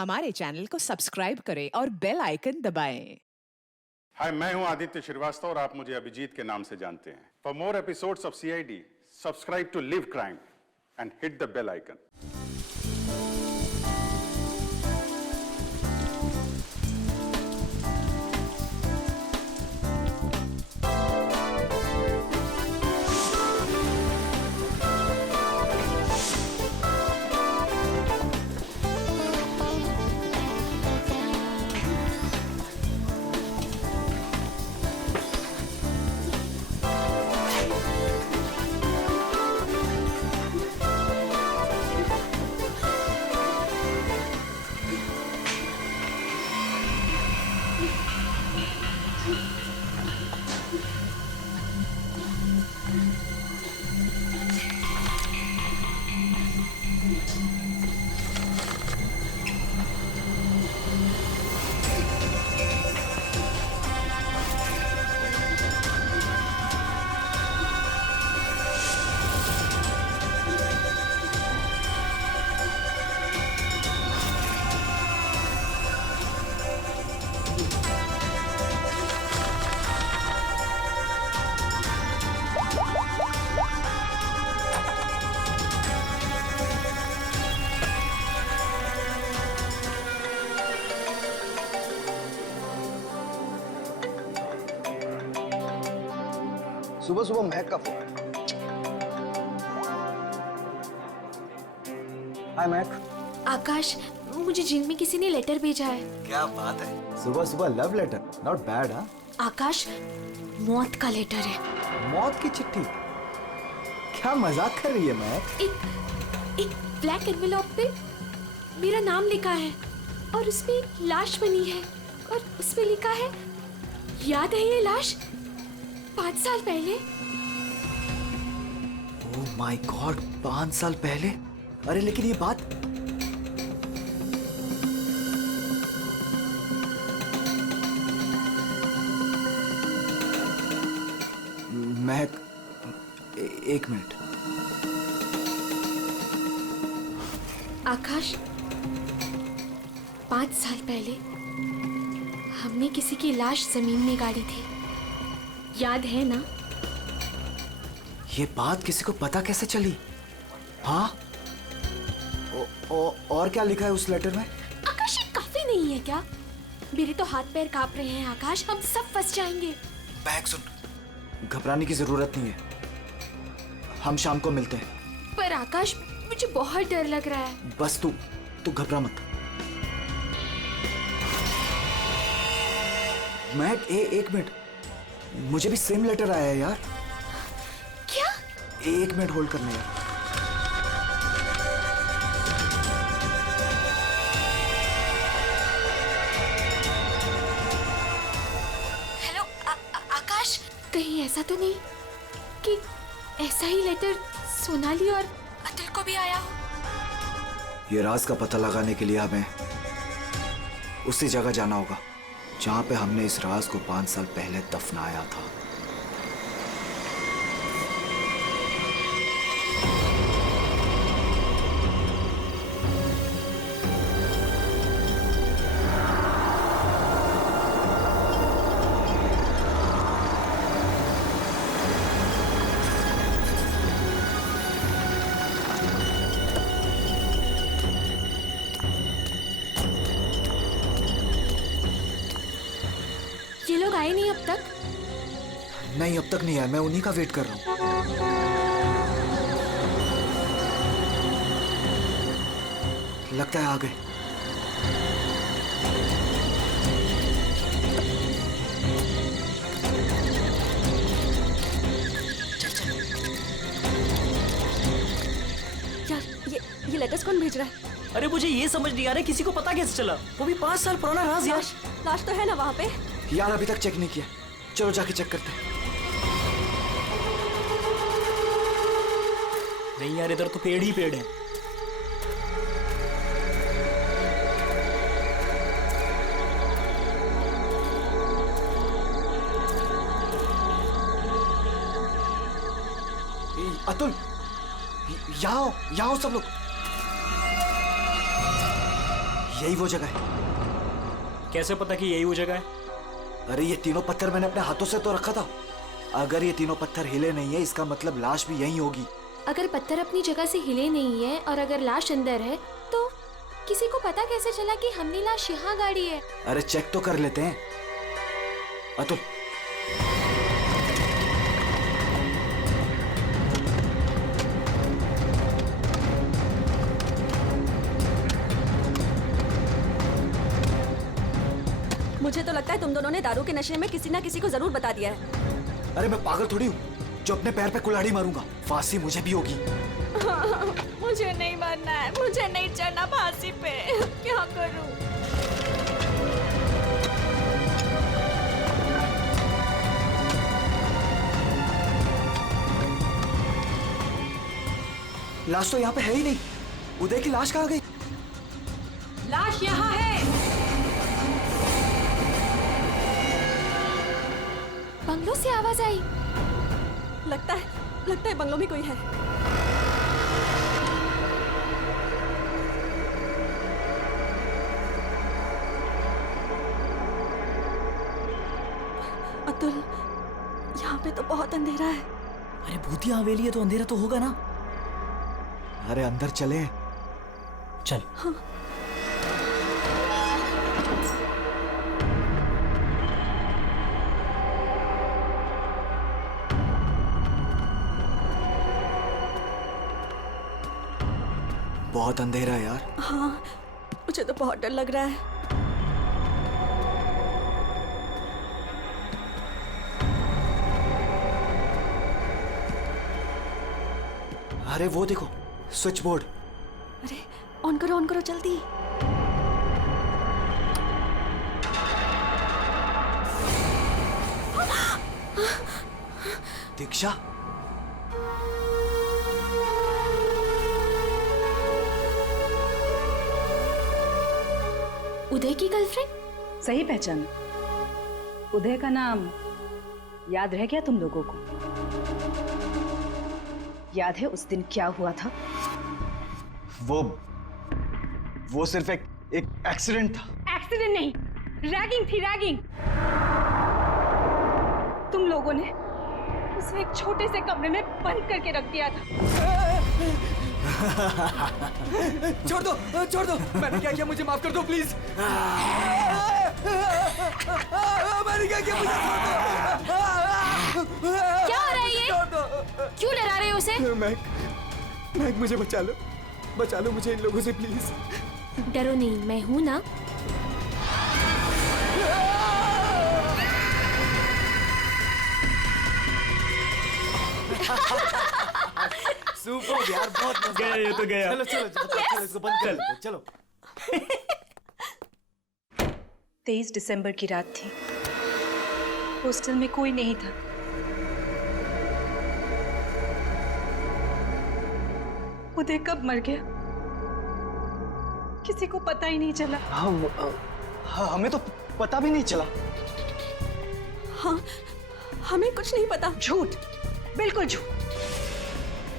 हमारे चैनल को सब्सक्राइब करें और बेल आइकन दबाएं। हाय, मैं हूं आदित्य श्रीवास्तव और आप मुझे अभिजीत के नाम से जानते हैं। For more episodes of CID, subscribe to live crime and hit the bell icon. सुबह सुबह महक का फोन। हाय महक। आकाश, मुझे जिम में किसी ने लेटर भेजा है। क्या बात है, सुबह सुबह लव लेटर, नॉट बैड। हाँ आकाश, मौत का लेटर है। मौत की चिट्ठी? क्या मजाक कर रही है महक? एक ब्लैक एनवेलप पे मेरा नाम लिखा है और उसमें एक लाश बनी है और उसमें लिखा है, याद है ये लाश 5 साल पहले? ओह माय गॉड, 5 साल पहले? अरे लेकिन ये बात महक, एक मिनट। आकाश, 5 साल पहले हमने किसी की लाश जमीन में गाड़ी थी, याद है ना? ये बात किसी को पता कैसे चली? हाँ, और क्या लिखा है उस लेटर में? आकाश, ये काफी नहीं है क्या? मेरे तो हाथ पैर कांप रहे हैं आकाश, हम सब फंस जाएंगे। महक सुन, घबराने की जरूरत नहीं है, हम शाम को मिलते हैं। पर आकाश, मुझे बहुत डर लग रहा है। बस तू घबरा मत। महक, एक मिनट, मुझे भी सेम लेटर आया है यार। क्या? एक मिनट होल्ड करना यार। हेलो आकाश, कहीं ऐसा तो नहीं कि ऐसा ही लेटर सोनाली और अतुल को भी आया हो? ये राज का पता लगाने के लिए हमें उसी जगह जाना होगा जहां पे हमने इस राज को 5 साल पहले दफनाया था। ये लोग आए नहीं अब तक? नहीं, अब तक नहीं आया, मैं उन्हीं का वेट कर रहा हूं। लगता है आ गए। यार, ये लेटर्स कौन भेज रहा है? अरे मुझे ये समझ नहीं आ रहा किसी को पता कैसे चला, वो भी 5 साल पुराना राज यार। लाश तो है ना वहाँ पे? यार अभी तक चेक नहीं किया, चलो जाके चेक करते हैं। नहीं यार, इधर तो पेड़ ही पेड़ है। अतुल, यहाँ आओ सब लोग। यही वो जगह है। कैसे पता कि यही वो जगह है? अरे ये तीनों पत्थर मैंने अपने हाथों से तो रखा था। अगर ये तीनों पत्थर हिले नहीं है, इसका मतलब लाश भी यहीं होगी। अगर पत्थर अपनी जगह से हिले नहीं है और अगर लाश अंदर है तो किसी को पता कैसे चला कि हमने लाश यहाँ गाड़ी है? अरे चेक तो कर लेते हैं। अतुल, मुझे तो लगता है तुम दोनों ने दारू के नशे में किसी ना किसी को जरूर बता दिया है। अरे मैं पागल थोड़ी हूँ जो अपने पैर पे कुल्हाड़ी मारूंगा। फांसी मुझे भी होगी। मुझे नहीं मरना है, मुझे नहीं चढ़ना फांसी पे। क्या करूं? लाश तो यहाँ पे है ही नहीं। उदय की लाश कहाँ गई? लाश यहाँ है। बंगलों से आवाज आई। लगता है बंगलों में कोई है। अतुल, यहाँ पे तो बहुत अंधेरा है। अरे भूतिया हवेली है तो अंधेरा तो होगा ना। अरे अंदर चले। चल। हाँ। बहुत अंधेरा है यार। हाँ, मुझे तो बहुत डर लग रहा है। अरे वो देखो, स्विच बोर्ड। अरे ऑन करो जल्दी। दीक्षा, उदय की गर्लफ्रेंड? सही पहचान। उदय का नाम याद रह गया तुम लोगों को? याद है उस दिन क्या हुआ था? वो सिर्फ एक एक्सीडेंट था। एक्सीडेंट नहीं, रैगिंग थी, रैगिंग। तुम लोगों ने उसे एक छोटे से कमरे में बंद करके रख दिया था। छोड़ दो, मैंने क्या किया? मुझे माफ कर दो प्लीज। मैंने क्या किया? मुझे क्या हो रहा है ये? क्यों डरा रहे हो उसे? मैक, मुझे बचा लो मुझे इन लोगों से प्लीज। डरो नहीं, मैं हूं ना। सुपर यार, बहुत मजा गया ये तो गया। चलो इसको बंद कर लो, चलो। 23 दिसंबर की रात थी। हॉस्टल में कोई नहीं था। उदय कब मर गया किसी को पता ही नहीं चला। हमें तो पता भी नहीं चला। हाँ, हमें कुछ नहीं पता। झूठ, बिल्कुल झूठ।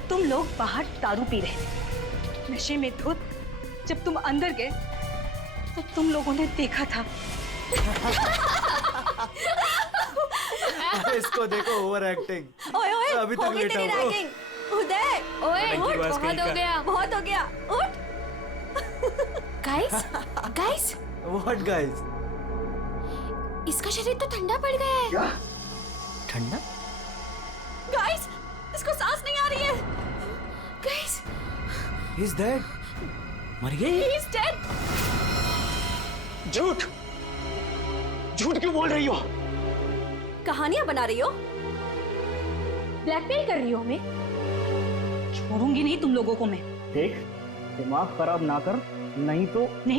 तुम लोग बाहर दारू पी रहे थे, नशे में धुत। जब तुम अंदर गए तो तुम लोगों ने देखा था। इसको देखो, ओवर एक्टिंग। ओए अभी तक हो गई लेटा तेरी हुआ। रैगिंग। उदय, ओए उठ, बहुत हो गया। बहुत हो गया, उठ। Guys, what guys? इसका शरीर तो ठंडा पड़ गया है। ठंडा? गाइस, इसको सांस नहीं आ रही है। Guys, he is dead. मर गई? He is dead. झूठ क्यों बोल रही हो? कहानियां बना रही हो? ब्लैकमेल कर रही हो हमें? छोड़ूंगी नहीं तुम लोगों को मैं। देख, दिमाग खराब ना कर, नहीं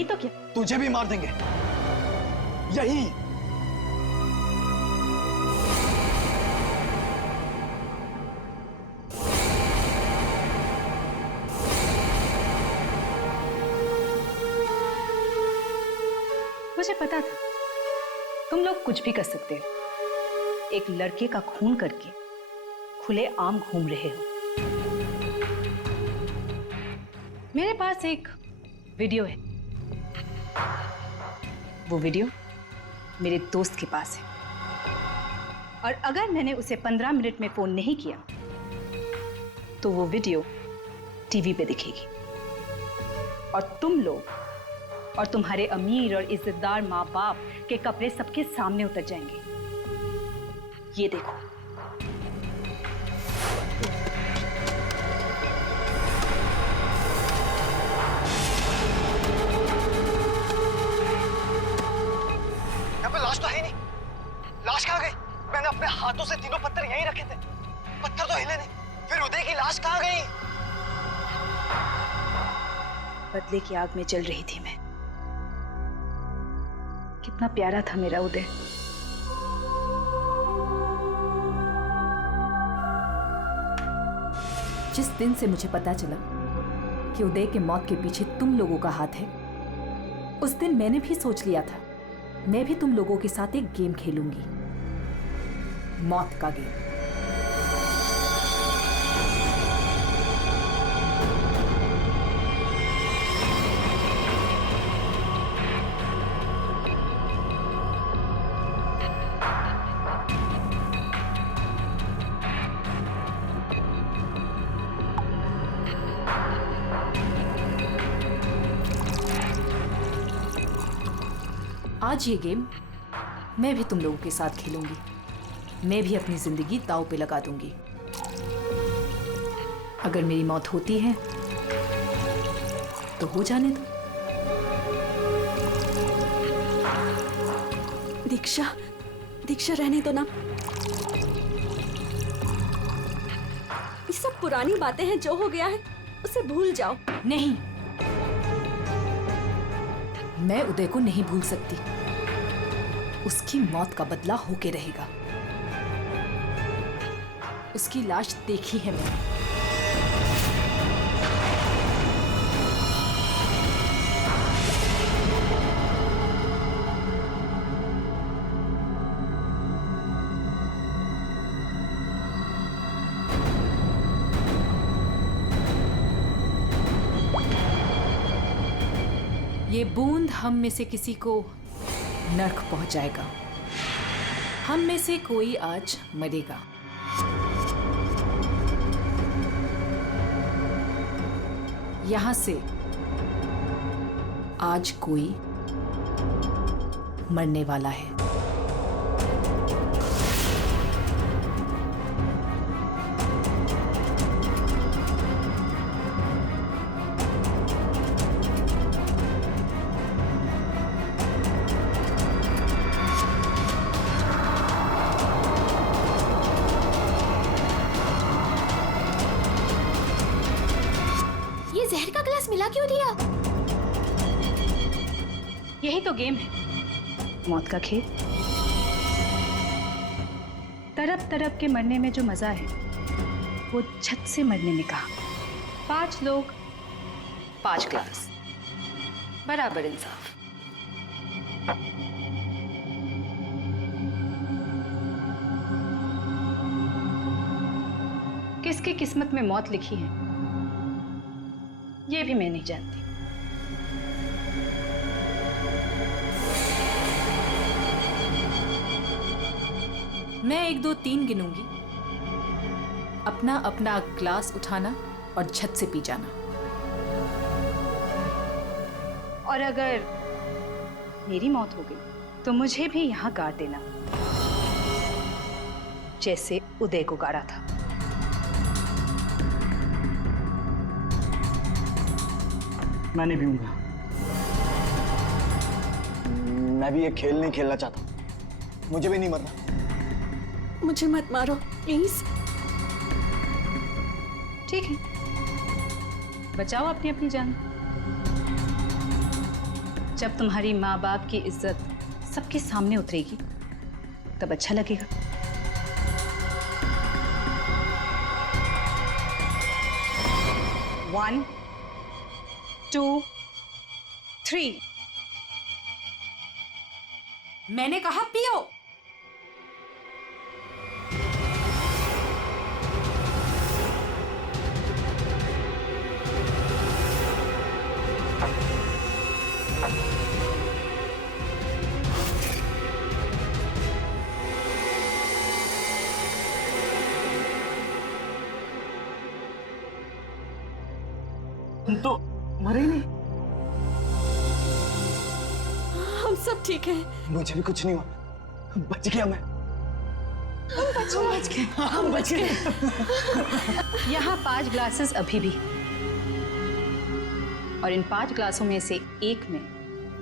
तो क्या? तुझे भी मार देंगे यही। मुझे पता था तुम लोग कुछ भी कर सकते हो। एक लड़के का खून करके खुले आम घूम रहे हो। मेरे पास एक वीडियो है। वो वीडियो मेरे दोस्त के पास है और अगर मैंने उसे 15 मिनट में फोन नहीं किया तो वो वीडियो टीवी पे दिखेगी और तुम लोग और तुम्हारे अमीर और इज्जतदार माँ बाप के कपड़े सबके सामने उतर जाएंगे। ये देखो। यहाँ पे लाश तो है ही नहीं। लाश कहाँ गई? मैंने अपने हाथों से तीनों पत्थर यहीं रखे थे, पत्थर तो हिले नहीं। फिर उदय की लाश कहाँ गई? बदले की आग में जल रही थी मैं। कितना प्यारा था मेरा उदय। जिस दिन से मुझे पता चला कि उदय के मौत के पीछे तुम लोगों का हाथ है, उस दिन मैंने भी सोच लिया था मैं भी तुम लोगों के साथ एक गेम खेलूंगी, मौत का गेम। आज ये गेम मैं भी तुम लोगों के साथ खेलूंगी। मैं भी अपनी जिंदगी दांव पे लगा दूंगी। अगर मेरी मौत होती है तो हो जाने दो। दीक्षा, दीक्षा रहने दो ना। ये सब पुरानी बातें हैं, जो हो गया है उसे भूल जाओ। नहीं, मैं उदय को नहीं भूल सकती। उसकी मौत का बदला होके रहेगा। उसकी लाश देखी है मैंने। ये बूंद हम में से किसी को नर्क पहुंचाएगा। हम में से कोई आज मरेगा। यहां से आज कोई मरने वाला है। जहर का ग्लास मिला क्यों दिया? यही तो गेम है, मौत का खेल। तरफ तरफ के मरने में जो मजा है वो छत से मरने में कहा। 5 लोग 5 ग्लास, बराबर इंसाफ। किसकी किस्मत में मौत लिखी है ये भी मैं नहीं जानती। मैं 1 2 3 गिनूंगी। अपना अपना ग्लास उठाना और छत से पी जाना। और अगर मेरी मौत हो गई तो मुझे भी यहाँ गाड़ देना, जैसे उदय को गाड़ा था। मैं नहीं पीऊंगा। मैं भी ये खेल नहीं खेलना चाहता। मुझे भी नहीं मरना। मुझे मत मारो प्लीज। ठीक है, बचाओ अपनी अपनी जान। जब तुम्हारी माँ बाप की इज्जत सबके सामने उतरेगी तब अच्छा लगेगा। One, 2, 3। मैंने कहा पियो। तुम तो मरे ही नहीं। हम सब ठीक हैं। मुझे भी कुछ नहीं हुआ, बच गया मैं। हम बच गए। यहाँ 5 ग्लासेस अभी भी, और इन 5 ग्लासों में से एक में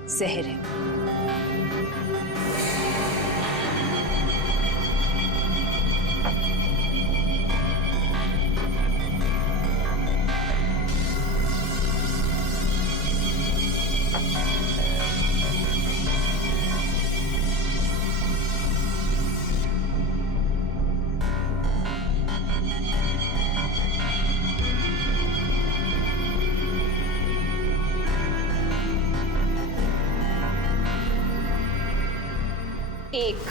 जहर है। एक,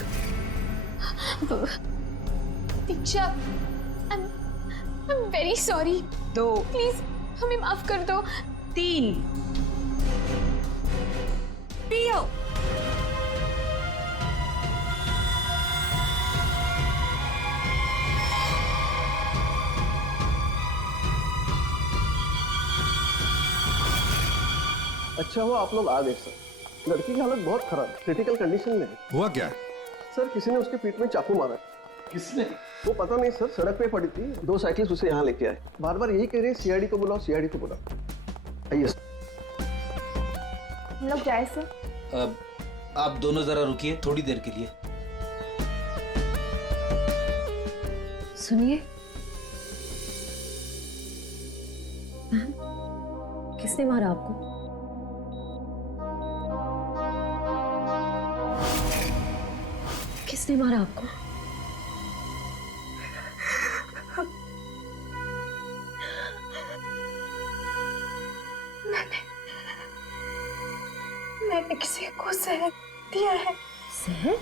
दीक्षा, I'm very sorry. 2, प्लीज हमें माफ कर दो। 3, पियो। अच्छा हुआ आप लोग आ गए सर। लड़की की हालत बहुत खराब, क्रिटिकल कंडीशन में है। हुआ क्या? सर किसी ने उसके पीठ में चाकू मारा। किसने? वो पता नहीं सर, सड़क पे पड़ी थी, 2 साइकिल्स उसे यहाँ लेके आए। बार बार यही कह रहे हैं सीआईडी को बुलाओ, सीआईडी को बुलाओ। आइए सर। हम लोग जाए सर? आप दोनों जरा रुकिए थोड़ी देर के लिए। सुनिए, किसने मारा आपको? किसने मारा आपको? मैंने किसी को जहर दिया है। जहर?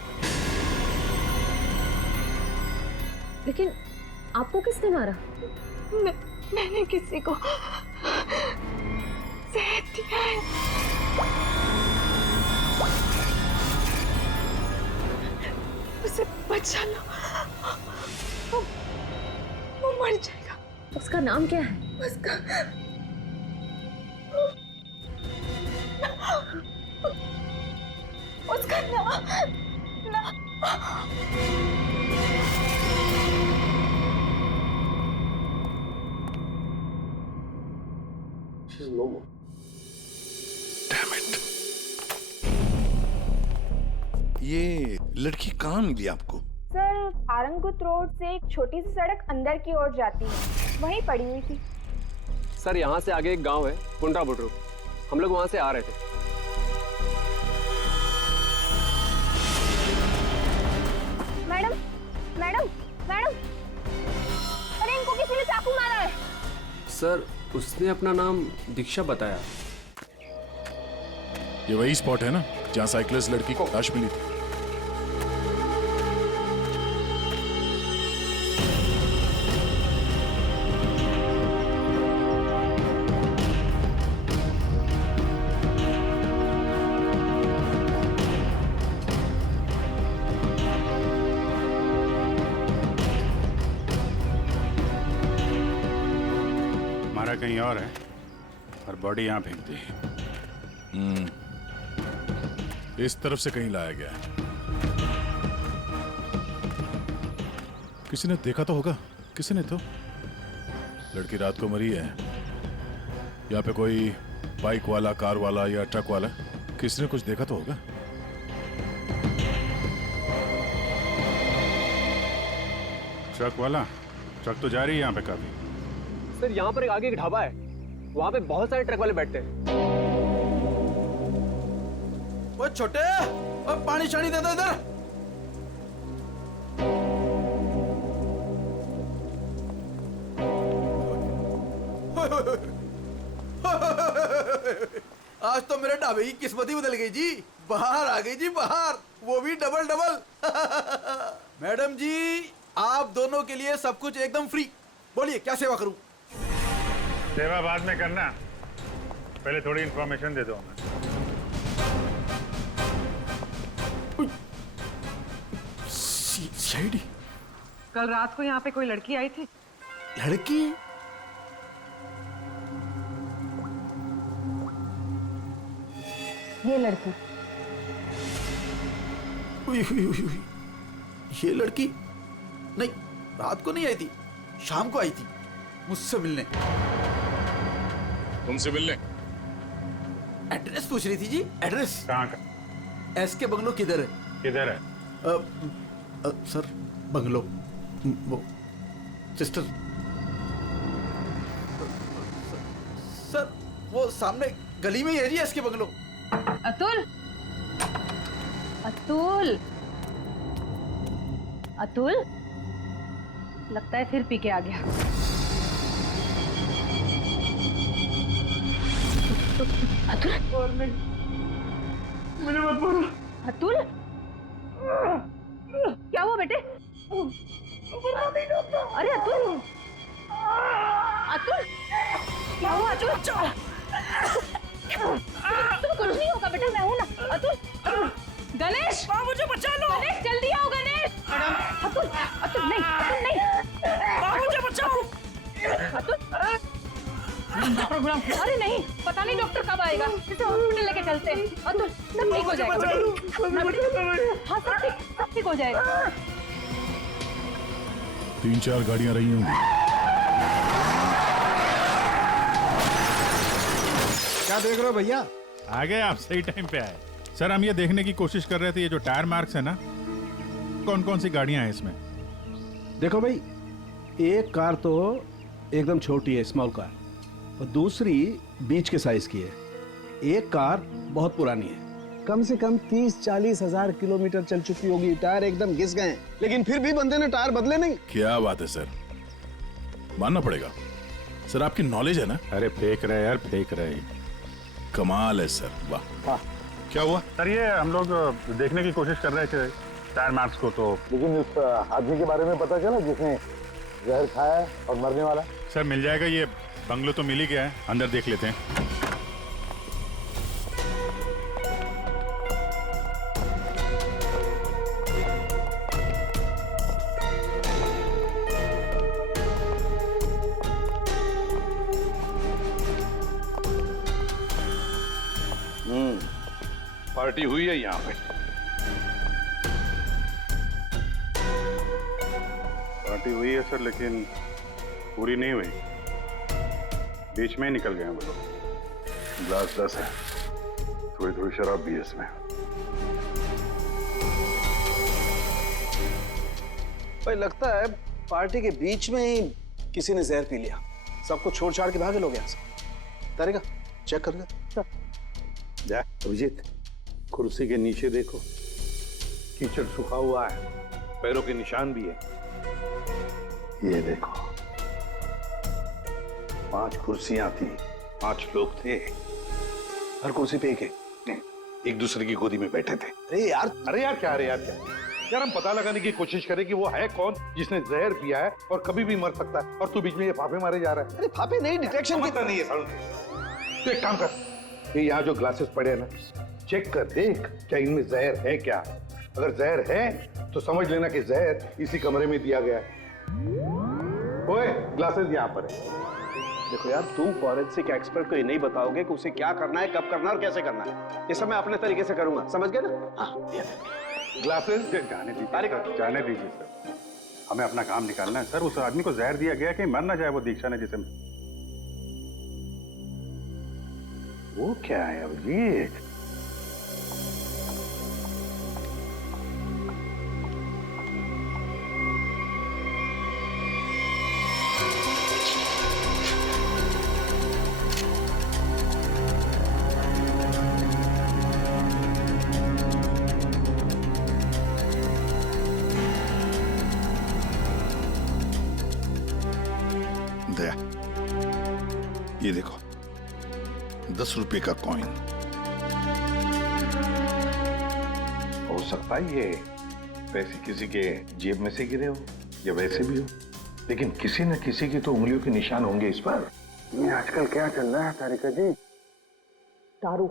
लेकिन आपको किसने मारा? मैंने किसी को जहर दिया है। उसे बचा लो, वो मर जाएगा। उसका नाम क्या है? उसका नाम नो मोर। Damn it. ये लड़की कहाँ मिली आपको? सर, आरंगुत रोड से एक छोटी सी सड़क अंदर की ओर जाती है, वहीं पड़ी हुई थी। सर यहाँ से आगे एक गांव है कुंडा बुटरू, हम लोग वहां से आ रहे थे। मैडम, मैडम, मैडम, अरे इनको किसी ने चाकू मारा है। सर उसने अपना नाम दीक्षा बताया। ये वही स्पॉट है ना जहाँ साइकिलिस्ट लड़की को लाश मिली थी? मारा कहीं और है और बॉडी यहाँ फेंक दी। इस तरफ से कहीं लाया गया है। किसी ने देखा तो होगा, किसी ने तो। लड़की रात को मरी है। यहाँ पे कोई बाइक वाला, कार वाला या ट्रक वाला, किसी ने कुछ देखा तो होगा। ट्रक वाला? ट्रक तो जा रही है यहाँ पे काफी। सर यहाँ पर एक आगे एक ढाबा है, वहाँ पे बहुत सारे ट्रक वाले बैठते हैं। वो छोटे, वो पानी शानी दे दो इधर। आज तो मेरे ढाबे की किस्मत ही बदल गई जी। बाहर आ गई जी, बाहर, वो भी डबल डबल। मैडम जी, आप दोनों के लिए सब कुछ एकदम फ्री। बोलिए क्या सेवा करूं? सेवा बाद में करना, पहले थोड़ी इंफॉर्मेशन दे दो हमें। सीआईडी? कल रात को यहाँ पे कोई लड़की आई थी। लड़की? ये लड़की। उई, उई, उई, उई। ये लड़की नहीं, रात को नहीं आई थी, शाम को आई थी मुझसे मिलने। तुमसे मिलने? एड्रेस पूछ रही थी जी, एड्रेस। कहाँ का? एस के बंगलो किधर है? किधर है? सर बंगलो वो सिस्टर सर वो सामने गली में ही है जी एस के बंगलो। अतुल, अतुल, अतुल, लगता है फिर पी के आ गया। अतुल, मुझे मत मारो। अतुल, क्या हुआ बेटे? अरे अतुल, अतुल, क्या हुआ अतुल? तुम्हें कुछ नहीं होगा बेटा, मैं हूं ना। अतुल, गणेश, मुझे बचा लो। गणेश जल्दी आओ गणेश। अतुल, अतुल नहीं, अतुल नहीं, मुझे बचाओ। अतुल, अरे नहीं, पता नहीं डॉक्टर कब आएगा, इसे हॉस्पिटल लेके चलते हैं। अतुल, सब ठीक हो जाएगा। हाँ सब ठीक हो जाएगा। 3-4 गाड़ियां रही होंगी। क्या देख रहे हो भैया? आ गए आप, सही टाइम पे आए। सर हम ये देखने की कोशिश कर रहे थे, ये जो टायर मार्क्स है ना, कौन कौन सी गाड़ियां हैं इसमें? देखो भाई, एक कार तो एकदम छोटी है, स्मॉल कार, और दूसरी बीच के साइज की है। एक कार बहुत पुरानी है, कम से कम 30-40 हजार किलोमीटर चल चुकी होगी, टायर एकदम घिस गए हैं, लेकिन फिर भी बंदे ने टायर बदले नहीं। क्या बात है सर, मानना पड़ेगा सर, आपकी नॉलेज है ना। अरे फेंक रहे यार, फेंक रहे। कमाल है सर, वाह। हाँ। क्या हुआ सर ये हम लोग देखने की कोशिश कर रहे थे टायर मार्क्स को, तो लेकिन उस आदमी के बारे में पता चला जिसने जहर खाया और मरने वाला? सर मिल जाएगा, ये बंगलो तो मिल ही गया है, अंदर देख लेते हैं। पार्टी हुई है यहाँ पे? पार्टी हुई है सर, लेकिन पूरी नहीं हुई, बीच में ही निकल गए हैं वो लोग। ग्लास 10 है, थोड़ी थोड़ी शराब भी है इसमें। भाई लगता है पार्टी के बीच में ही किसी ने जहर पी लिया, सबको छोड़ छाड़ के भागे लोग यहाँ से। तारेगा चेक कर ले। जा अभिजीत, कुर्सी के नीचे देखो, कीचड़ सूखा हुआ है, पैरों के निशान भी है। ये देखो, 5 कुर्सियां थी, 5 लोग थे, हर कुर्सी पे एक दूसरे की गोदी में बैठे थे। अरे यार क्या यार, हम पता लगाने की कोशिश करें कि वो है कौन जिसने जहर पिया है और कभी भी मर सकता है, और तू बीच में ये फाफे मारे जा रहा है। अरे फाफे नहीं, डिटेक्शन की नहीं है। तो एक काम कर, ये यहाँ जो ग्लासेस पड़े हैं ना, चेक कर देख क्या इनमें जहर है क्या। अगर जहर है तो समझ लेना कि जहर इसी कमरे में दिया गया है। ओए, ग्लासेस यहाँ पर है। देखो यार, तुम फॉरेंसिक एक्सपर्ट को ये नहीं बताओगे कि उसे क्या करना है, कब करना है और कैसे करना है। ये सब मैं अपने तरीके से करूंगा, समझ गए ना? हाँ, ग्लासेस जाने दीजिए सर, हमें अपना काम निकालना है सर। उस आदमी को जहर दिया गया कि मर ना जाए वो दीक्षा ने, जिसे वो क्या है अभिजीत? दया, ये देखो 10 रुपए का कॉइन। हो सकता है ये पैसे किसी के जेब में से गिरे हो या वैसे भी हो, लेकिन किसी न किसी की तो उंगलियों के निशान होंगे इस पर। ये आजकल क्या चल रहा है तारिका जी? दारू।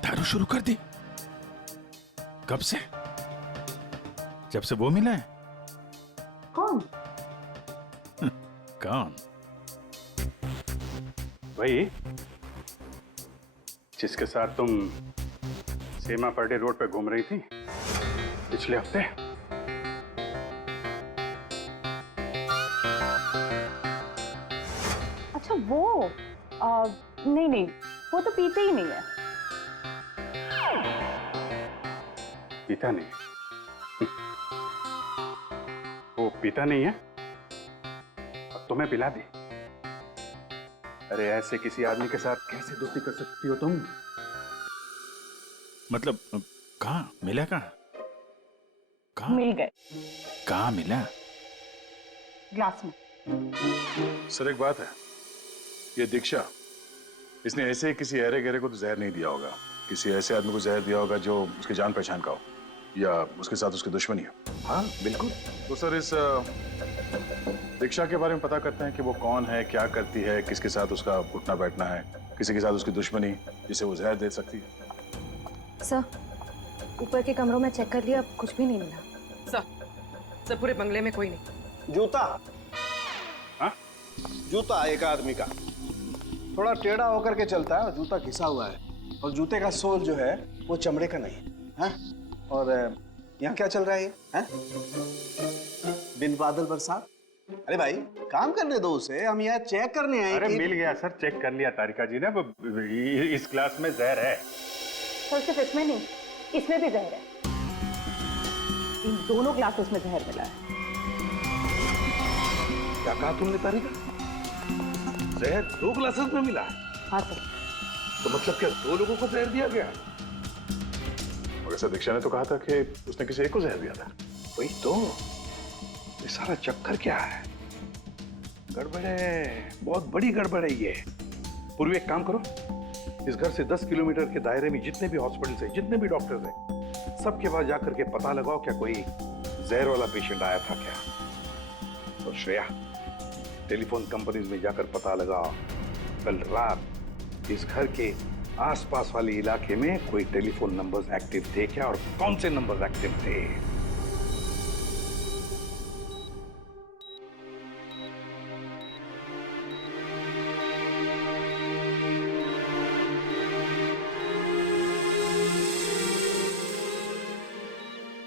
दारू शुरू कर दी? कब से? जब से वो मिला है? कौन? कौन? वही जिसके साथ तुम सीमा पर्डे रोड पे घूम रही थी पिछले हफ्ते। अच्छा वो नहीं नहीं, वो तो पीते ही नहीं है। पीता नहीं? वो पीता नहीं है? अब तुम्हें पिला दी। अरे ऐसे किसी आदमी के साथ कैसे दोस्ती कर सकती हो तुम? मतलब कहाँ मिला? कहाँ मिल गए कहाँ मिला? ग्लास में। सर एक बात है, ये दीक्षा, इसने ऐसे ही किसी अहरे गहरे को तो जहर नहीं दिया होगा। किसी ऐसे आदमी को जहर दिया होगा जो उसके जान पहचान का हो या उसके साथ उसकी दुश्मनी हो। हाँ बिल्कुल। तो सर इस दीक्षा के बारे में पता करते हैं कि वो कौन है, क्या करती है, किसके साथ उसका उठना बैठना है, किसी के साथ उसकी दुश्मनी जिसे वो जहर दे सकती है। सर ऊपर के कमरों में चेक कर लिया, कुछ भी नहीं मिला। सर पूरे बंगले में कोई नहीं। जूता? हाँ? जूता एक आदमी का थोड़ा टेढ़ा होकर के चलता है और जूता घिसा हुआ है, और जूते का सोल जो है वो चमड़े का नहीं है। और यहाँ क्या चल रहा है ये? बिन बादल बरसात? अरे भाई काम करने दो उसे, हम यहाँ चेक करने आए। अरे मिल गया सर, चेक कर लिया तारिका जी ने। इस ग्लास में जहर है। सर सिर्फ इसमें नहीं, इसमें भी जहर है। इन दोनों ग्लासेस में जहर मिला है। क्या कहा तुमने तारिका? जहर 2 ग्लासेस में मिला है? हाँ सर। तो मतलब क्या 2 लोगों को जहर दिया गया? और ऐसा दीक्षा ने तो कहा था कि उसने किसी एक को जहर दिया था। वही तो, ये सारा चक्कर क्या है? गड़बड़ है, बहुत बड़ी गड़बड़ है ये। पूर्वी एक काम करो, इस घर से 10 किलोमीटर के दायरे में जितने भी हॉस्पिटल्स हैं, जितने भी डॉक्टर्स हैं, सबके पास जाकर के पता लगाओ क्या कोई जहर वाला पेशेंट आया था क्या। और श्रेया, टेलीफोन कंपनीज में जाकर पता लगाओ कल रात इस घर के आसपास वाले इलाके में कोई टेलीफोन नंबर्स एक्टिव थे क्या, और कौन से नंबर्स एक्टिव थे।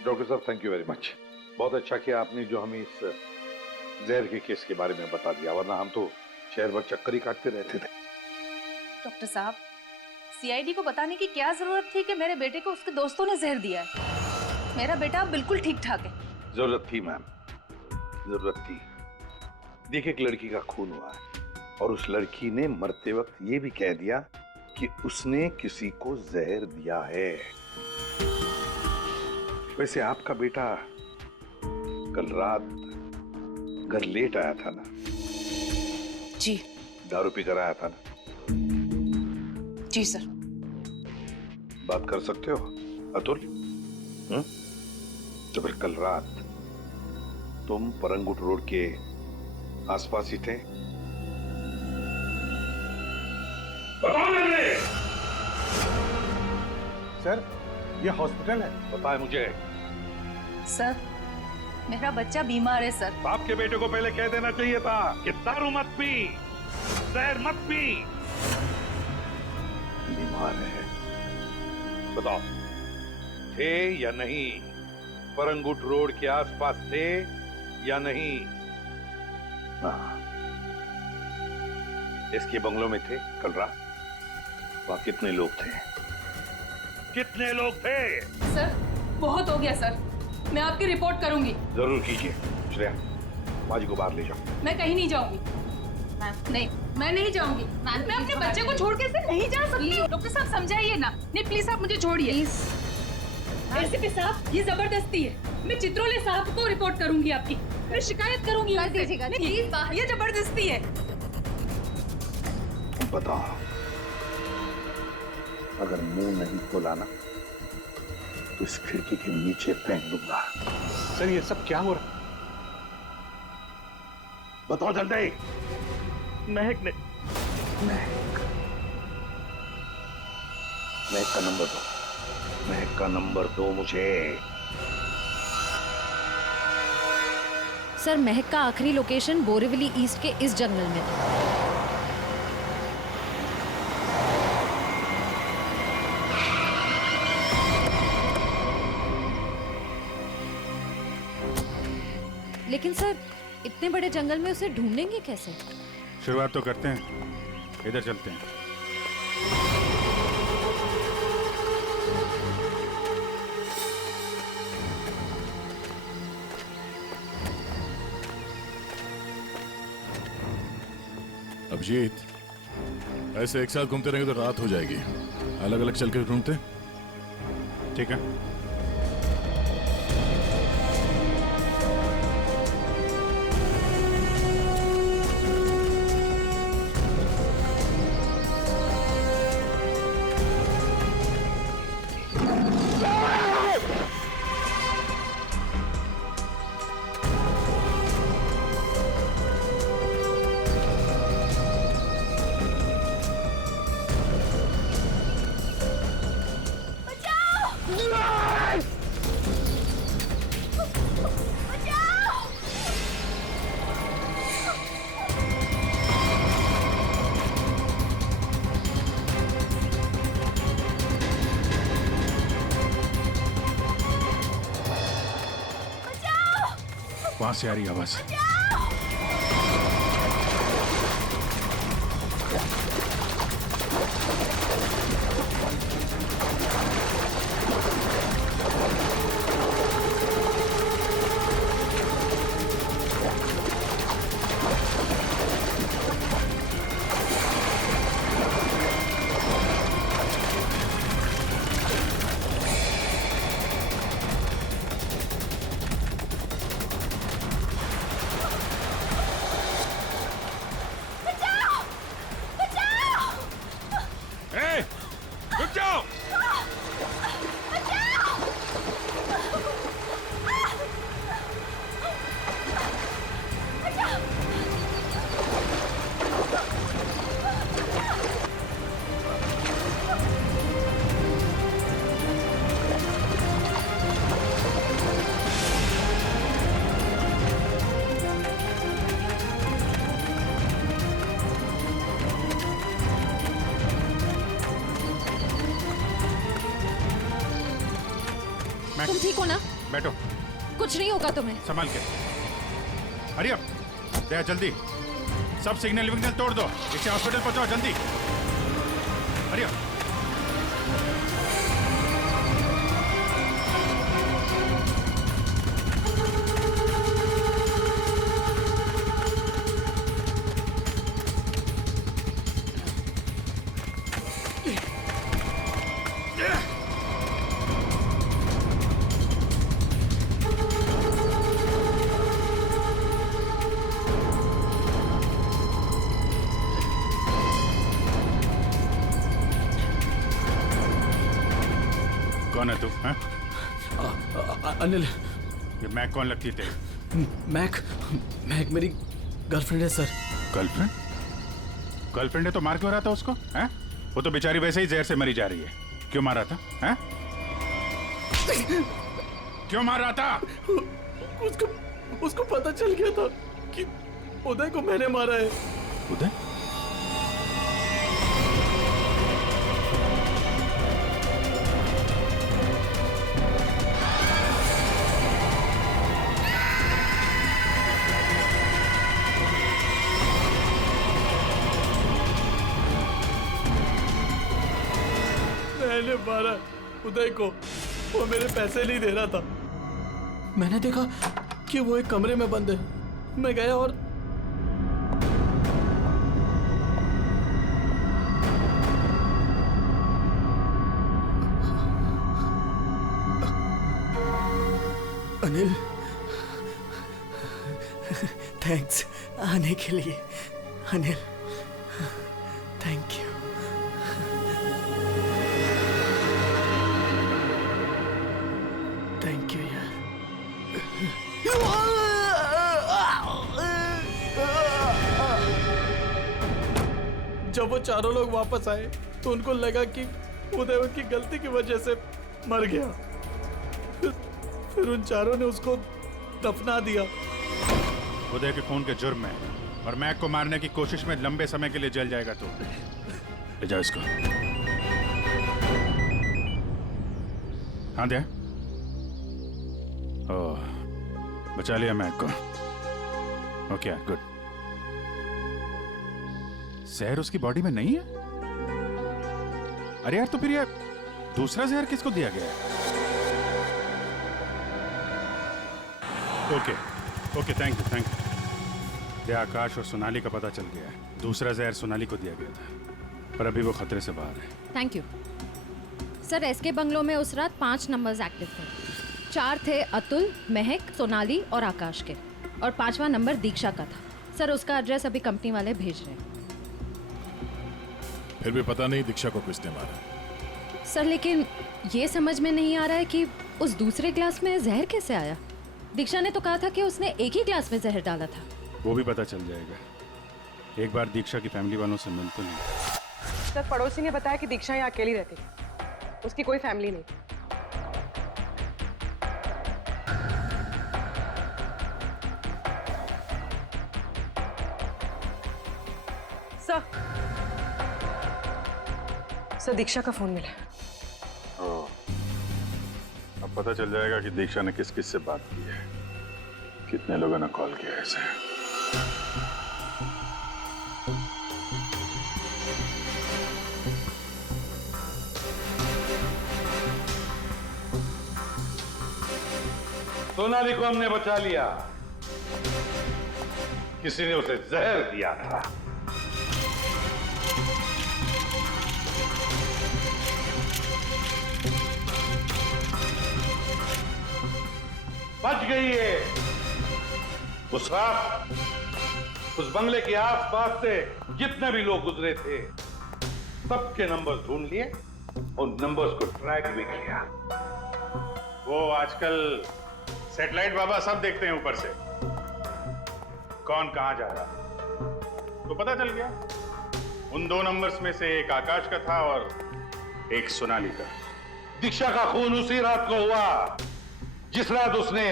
डॉक्टर साहब थैंक यू वेरी मच। बहुत अच्छा किया आपने जो हमें इस जहर के केस के बारे में बता दिया, वरना हम तो शहर भर चक्कर ही काटते रहते थे। डॉक्टर साहब, सीआईडी को बताने की क्या जरूरत थी कि मेरे बेटे को उसके दोस्तों ने जहर दिया है? मेरा बेटा बिल्कुल ठीक ठाक है। जरूरत थी मैम, जरूरत थी। देखिए एक लड़की का खून हुआ है और उस लड़की ने मरते वक्त ये भी कह दिया कि उसने किसी को जहर दिया है। वैसे आपका बेटा कल रात घर लेट आया था ना? जी। दारू पी कर आया था ना? जी सर। बात कर सकते हो अतुल? तो फिर कल रात तुम परंगुट रोड के आसपास ही थे? सर ये हॉस्पिटल है। पता है मुझे। सर मेरा बच्चा बीमार है सर। बाप के बेटे को पहले कह देना चाहिए था कि दारू मत पी, जहर मत पी। बीमार है, बताओ थे या नहीं? परंगुट रोड के आसपास थे या नहीं? हाँ, इसके बंगलों में थे कल रात। वहां कितने लोग थे? कितने लोग थे? सर बहुत हो गया सर, मैं आपकी रिपोर्ट करूंगी। जरूर कीजिए। श्रेया, माजी को बाहर ले जाओ। मैं कहीं नहीं जाऊंगी। नहीं, मैं नहीं जाऊंगी। मैं अपने बच्चे को छोड़ के ऐसे नहीं जा सकती। डॉक्टर साहब समझाइए ना। नहीं प्लीज आप मुझे छोड़िए। एसीपी साहब, ये जबरदस्ती है। मैं चित्रोले साहब को रिपोर्ट करूंगी आपकी। मैं शिकायत करूंगी। कर दीजिएगा प्लीज। ये जबरदस्ती है। बताओ, अगर मुंह नहीं खोला ना तो इस खिड़की के नीचे फेंक दूंगा। सर ये सब क्या हो रहा? बताओ जल्दी। महक ने। महक का नंबर दो। महक का नंबर दो मुझे। सर महक का आखिरी लोकेशन बोरीवली ईस्ट के इस जंगल में था। लेकिन सर इतने बड़े जंगल में उसे ढूंढेंगे कैसे? शुरुआत तो करते हैं, इधर चलते हैं। अभिजीत, ऐसे एक साथ घूमते रहेंगे तो रात हो जाएगी। अलग अलग चल के ढूंढते। ठीक है। वहां से आ रही आवाज। तुम ठीक हो ना? बैठो। कुछ नहीं होगा तुम्हें। संभाल के। हरी अप, दया जल्दी। सब सिग्नल विग्नल तोड़ दो, इसे हॉस्पिटल पहुंचाओ जल्दी। Hurry up. कौन है तू? अनिल। ये मैक कौन लगती है तेरी? मैक मेरी गर्लफ्रेंड है सर। गर्लफ्रेंड? गर्लफ्रेंड है तो मार क्यों रहा था उसको? हैं? वो तो बेचारी वैसे ही जहर से मरी जा रही है। क्यों मार रहा था? हैं? क्यों मार रहा था? उसको पता चल गया था कि उदय को मैंने मारा है। उदय? मैंने मारा उदय को, वो मेरे पैसे नहीं दे रहा था। मैंने देखा कि वो एक कमरे में बंद है। मैं गया और अनिल, थैंक्स आने के लिए। Anil, thank you. Thank you यार। जब वो चारों लोग वापस आए तो उनको लगा कि उदय उनकी गलती की वजह से मर गया। फिर उन चारों ने उसको दफना दिया। उदय के खून के जुर्म में और मैक को मारने की कोशिश में लंबे समय के लिए जल जाएगा तो ले जाओ इसको। हाँ दे। ओह, बचा लिया मैक को। Okay good. जहर उसकी बॉडी में नहीं है? अरे यार तो फिर यार दूसरा जहर किसको दिया गया है? Okay okay thank you thank you. Akash और सोनाली का पता चल गया है। दूसरा जहर सोनाली को दिया गया था, पर अभी वो खतरे से बाहर है। Thank you sir. SK bungalow में उस रात 5 नंबर्स एक्टिव थे। 4 थे अतुल, महक, सोनाली और आकाश के, और 5वां नंबर दीक्षा का था। सर उसका एड्रेस अभी कंपनी वाले भेज रहे हैं। फिर भी पता नहीं दीक्षा को किसने मारा। सर लेकिन ये समझ में नहीं आ रहा है कि उस दूसरे ग्लास में जहर कैसे आया। दीक्षा ने तो कहा था कि उसने एक ही ग्लास में जहर डाला था। वो भी पता चल जाएगा। एक बार दीक्षा की फैमिली वालों से मिल तो नहीं। सर पड़ोसी ने बताया कि दीक्षा यहाँ अकेली रहती, उसकी कोई फैमिली नहीं। सर दीक्षा का फोन मिला। अब पता चल जाएगा कि दीक्षा ने किस किस से बात की है, कितने लोगों ने कॉल किया है इसे। सोनाली को हमने बचा लिया। किसी ने उसे जहर दिया था। बच गई है। उस रात उस बंगले के आसपास से जितने भी लोग गुजरे थे सबके नंबर ढूंढ लिए और नंबर्स को ट्रैक भी किया। वो आजकल सैटेलाइट बाबा सब देखते हैं ऊपर से, कौन कहां जा रहा है। तो पता चल गया उन 2 नंबर्स में से एक आकाश का था और एक सोनाली का। दीक्षा का खून उसी रात को हुआ जिस रात उसने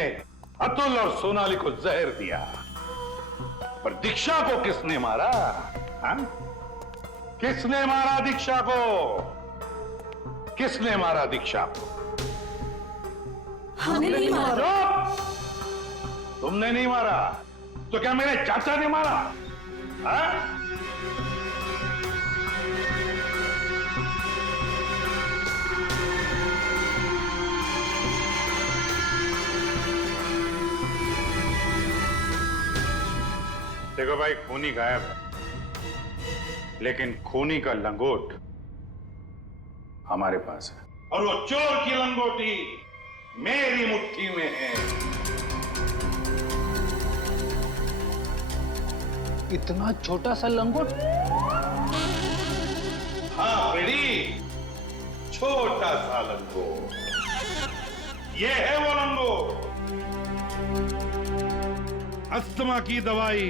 अतुल और सोनाली को जहर दिया। पर दीक्षा को किसने मारा? हाँ? किसने मारा दीक्षा को? किसने मारा दीक्षा को? हमने नहीं मारा। तुमने नहीं मारा तो क्या मेरे चाचा ने मारा? हाँ? देखो भाई, खूनी गायब है, लेकिन खूनी का लंगोट हमारे पास है। और वो चोर की लंगोटी मेरी मुट्ठी में है। इतना छोटा सा लंगोट? हाँ बेटी, छोटा सा लंगोट। ये है वो लंगोट। अस्थमा की दवाई,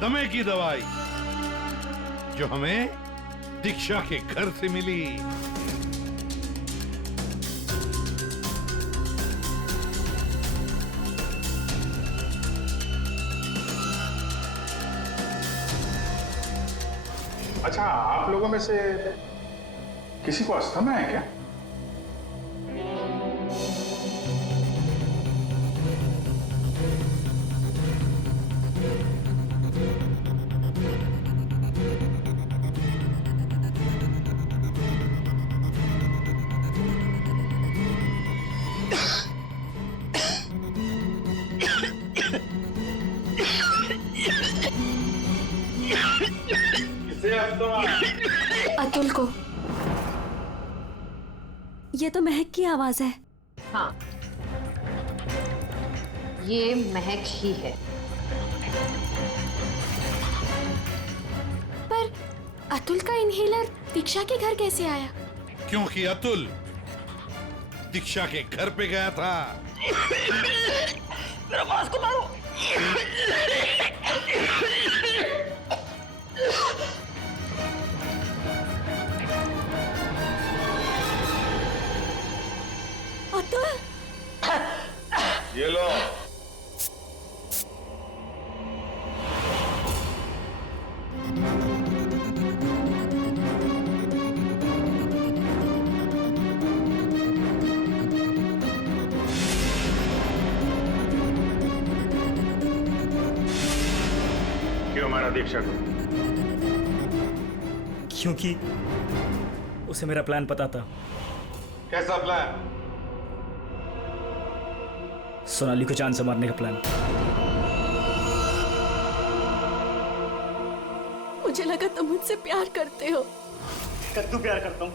दमे की दवाई जो हमें दीक्षा के घर से मिली। अच्छा, आप लोगों में से किसी को अस्थमा है क्या? अतुल को। ये तो महक की आवाज है। हाँ, ये महक ही है। पर अतुल का इनहेलर दीक्षा के घर कैसे आया? क्योंकि अतुल दीक्षा के घर पे गया था। मेरा मास्क उतारो। ये लो, दीक्षा को? क्योंकि उसे मेरा प्लान पता था। कैसा प्लान? सोनाली को जान से मारने का प्लान। मुझे लगा तुम मुझसे प्यार करते हो। कद्दू प्यार करता हूँ?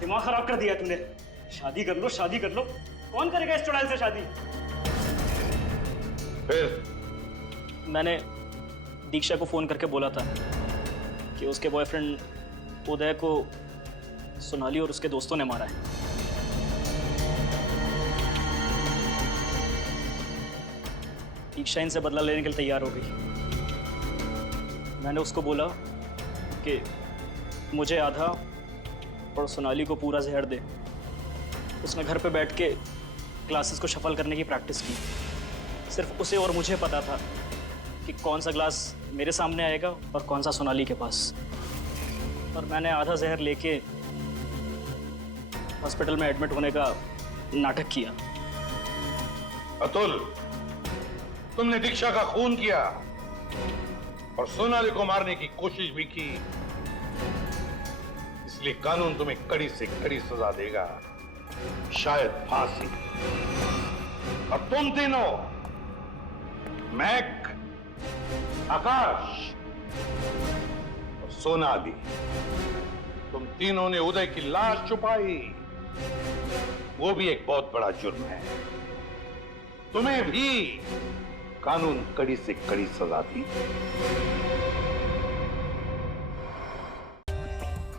दिमाग खराब कर दिया तूने। शादी कर लो, शादी कर लो। कौन करेगा इस चुड़ैल से शादी? फिर मैंने दीक्षा को फोन करके बोला था कि उसके बॉयफ्रेंड उदय को सोनाली और उसके दोस्तों ने मारा है। दीक्षा इनसे बदला लेने के लिए तैयार हो गई। मैंने उसको बोला कि मुझे आधा और सोनाली को पूरा जहर दे। उसने घर पे बैठ के क्लासेस को शफल करने की प्रैक्टिस की। सिर्फ उसे और मुझे पता था कि कौन सा ग्लास मेरे सामने आएगा और कौन सा सोनाली के पास। और मैंने आधा जहर लेके हॉस्पिटल में एडमिट होने का नाटक किया। अतुल, तुमने दीक्षा का खून किया और सोनाली को मारने की कोशिश भी की, इसलिए कानून तुम्हें कड़ी से कड़ी सजा देगा, शायद फांसी। और तुम तीनों, महक, आकाश और सोनाली, तुम तीनों ने उदय की लाश छुपाई। वो भी एक बहुत बड़ा जुर्म है। तुम्हें भी कानून कड़ी से कड़ी सजा दी।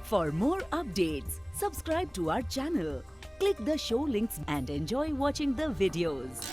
For more updates, subscribe to our channel, click the show links and enjoy watching the videos.